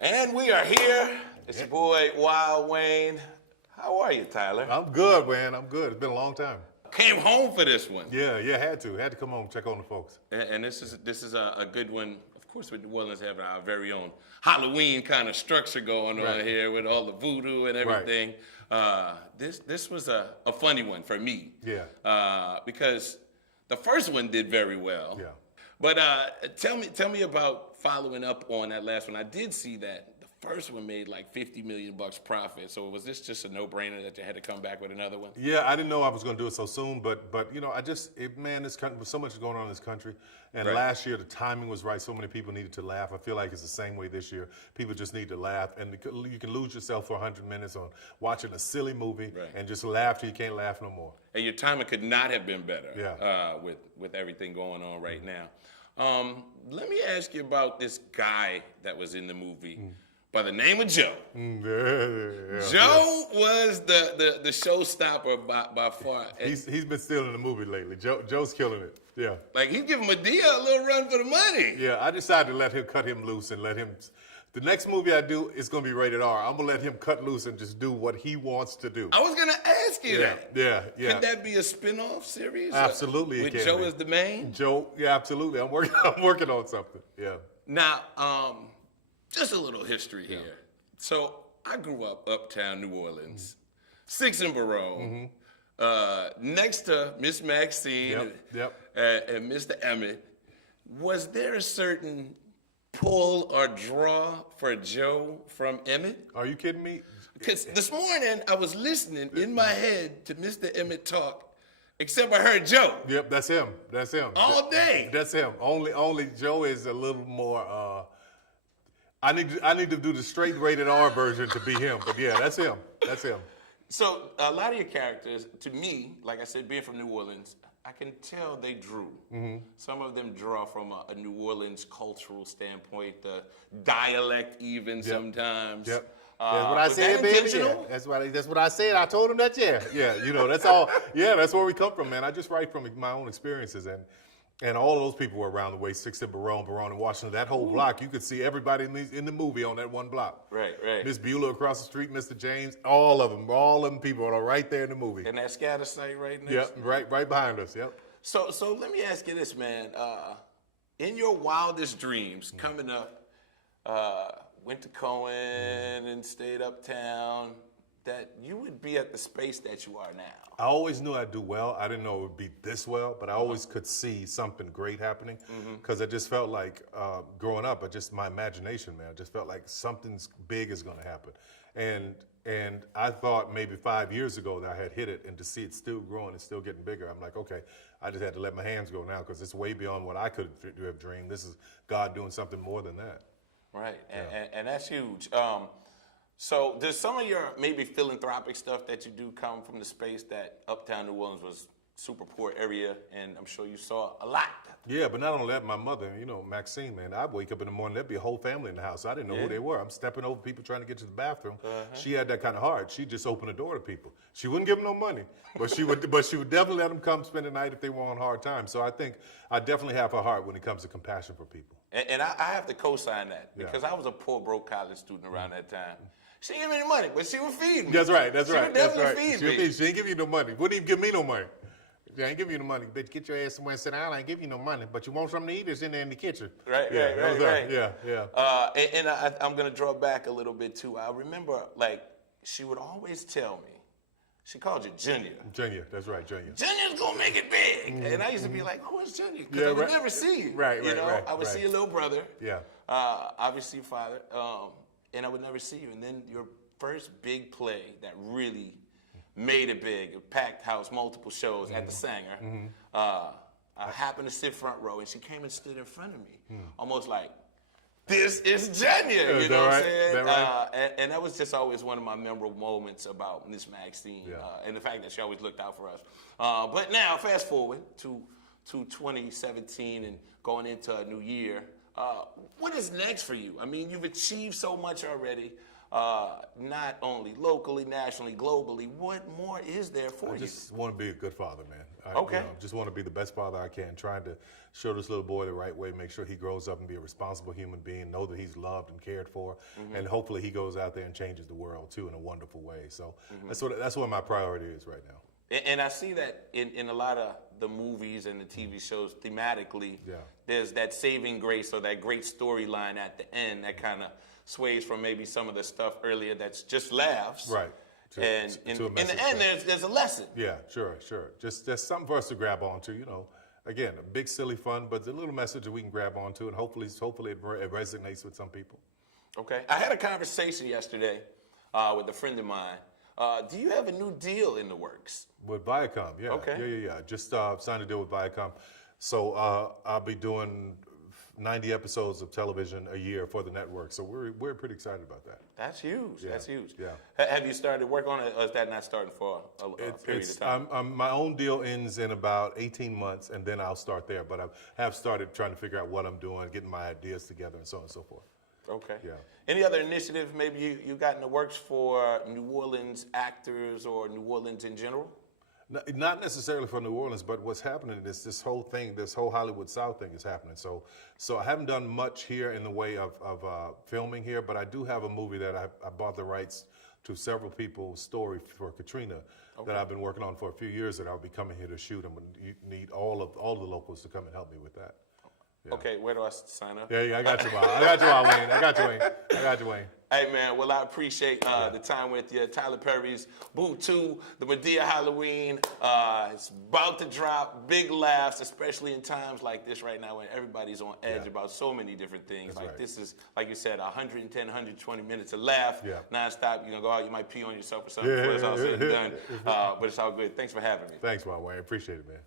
And we are here. It's your boy, Wild Wayne. How are you, Tyler? I'm good, man. I'm good. It's been a long time. Came home for this one. Yeah, had to come home, check on the folks. And this is a good one. Of course, with New Orleans having our very own Halloween kind of structure going on here with all the voodoo and everything. This was a funny one for me. Yeah. Because the first one did very well. Yeah. But tell me about following up on that last one. I did see that the first one made like $50 million profit. So was this just a no-brainer that you had to come back with another one? Yeah, I didn't know I was going to do it so soon, but you know, this country, so much is going on in this country. And last year, the timing was right. So many people needed to laugh. I feel like it's the same way this year. People just need to laugh. And you can lose yourself for 100 minutes on watching a silly movie and just laugh till you can't laugh no more. And your timing could not have been better with everything going on right now. Let me ask you about this guy that was in the movie by the name of Joe. Joe was the showstopper by far. He's been stealing the movie lately. Joe's killing it. Yeah. Like, he's giving Madea a little run for the money. Yeah, I decided to cut him loose and let him. The next movie I do is going to be rated R. I'm going to let him cut loose and just do what he wants to do. I was going to ask you that. Yeah. Could that be a spin-off series? Absolutely. With Joe as the main? Joe, yeah, absolutely. I'm working on something. Yeah. Now, just a little history here. So I grew up uptown New Orleans, 6 in Baronne, next to Miss Maxine and Mr. Emmett. Was there a certain pull or draw for Joe from Emmett? Are you kidding me? Because this morning I was listening in my head to Mr. Emmett talk, except I heard Joe. Yep, that's him. All day. That's him. Only Joe is a little more. I need to do the straight rated R version to be him. But yeah, that's him. So a lot of your characters, to me, like I said, being from New Orleans, I can tell they drew. Some of them draw from a New Orleans cultural standpoint, the dialect even sometimes. Yep. That's what I said, baby. Yeah. That's what I said. I told him that. Yeah. You know, that's all. Yeah, that's where we come from, man. I just write from my own experiences, and all of those people were around the way, 6 in Baronne, and Washington. That whole block, you could see everybody in the movie on that one block. Right. Miss Beulah across the street, Mr. James, all of them people are right there in the movie. And that scatter site right next. Yep, right behind us. Yep. So let me ask you this, man. In your wildest dreams, coming up, went to Cohen and stayed uptown, that you would be at the space that you are now. I always knew I'd do well. I didn't know it would be this well, but I always could see something great happening because I just felt like growing up, my imagination, man, I just felt like something big is going to happen. And I thought maybe 5 years ago that I had hit it, and to see it still growing and still getting bigger, I'm like, okay, I just had to let my hands go now because it's way beyond what I could have dreamed. This is God doing something more than that. Right, and that's huge. So does some of your maybe philanthropic stuff that you do come from the space that uptown New Orleans was super poor area, and I'm sure you saw a lot? Yeah, but not only that, my mother, you know, Maxine, man, I'd wake up in the morning, there'd be a whole family in the house. I didn't know who they were. I'm stepping over people trying to get to the bathroom. She had that kind of heart. She'd just open the door to people. She wouldn't give them no money, but she would definitely let them come spend the night if they were on hard times. So I think I definitely have a heart when it comes to compassion for people. And I have to co-sign that because I was a poor, broke college student around that time. She didn't give me the money, but she would feed me. That's right. She would definitely feed me. She didn't give you no money. Wouldn't even give me no money. She ain't give you no money. Bitch, get your ass somewhere and sit down. I ain't give you no money. But you want something to eat, it's in there in the kitchen. Right. Yeah. And I'm going to draw back a little bit, too. I remember, like, she would always tell me, she called you Junior. Junior, that's right, Junior. Junior's going to make it big. And I used to be like, who is Junior? Because I would never see you. Right. I would see your little brother. Yeah. Obviously your father. And I would never see you. And then your first big play that really made it big, a packed house, multiple shows at the Sanger. I happened to sit front row, and she came and stood in front of me, almost like, this is Junior, you know what I'm saying? Right? And that was just always one of my memorable moments about Miss Maxine, and the fact that she always looked out for us. But now, fast forward to 2017 and going into a new year, what is next for you? I mean, you've achieved so much already. Not only locally, nationally, globally. What more is there for you? I just want to be a good father, man. Okay. Just want to be the best father I can, trying to show this little boy the right way, make sure he grows up and be a responsible human being, know that he's loved and cared for, and hopefully he goes out there and changes the world too in a wonderful way. So that's what my priority is right now. And I see that in a lot of the movies and the TV shows, thematically, there's that saving grace or that great storyline at the end that kind of sways from maybe some of the stuff earlier that's just laughs. Right. In the end, there's a lesson. Yeah, sure. Just there's something for us to grab onto, Again, a big, silly fun, but the little message that we can grab onto, and hopefully it resonates with some people. Okay. I had a conversation yesterday with a friend of mine. Do you have a new deal in the works? With Viacom, yeah. Okay. Yeah. Just signed a deal with Viacom. So I'll be doing 90 episodes of television a year for the network. So we're pretty excited about that. That's huge. Yeah. That's huge. Yeah. Have you started work on it, or is that not starting for a period of time? My own deal ends in about 18 months, and then I'll start there. But I have started trying to figure out what I'm doing, getting my ideas together, and so on and so forth. Okay. Yeah. Any other initiative maybe you got in the works for New Orleans actors or New Orleans in general? Not necessarily for New Orleans, but what's happening is this whole Hollywood South thing is happening. So I haven't done much here in the way of filming here, but I do have a movie that I bought the rights to several people's story for Katrina that I've been working on for a few years that I'll be coming here to shoot. And you need all the locals to come and help me with that. Yeah. Okay, where do I sign up? Yeah, I got you, Wayne. I got you, Wayne. Hey, man, well, I appreciate the time with you. Tyler Perry's Boo2, the Madea Halloween. It's about to drop. Big laughs, especially in times like this right now when everybody's on edge about so many different things. That's This is, like you said, 110, 120 minutes of laugh, nonstop. You're going to go out, you might pee on yourself or something before it's all said and done. But it's all good. Thanks for having me. Thanks, Wayne. Appreciate it, man.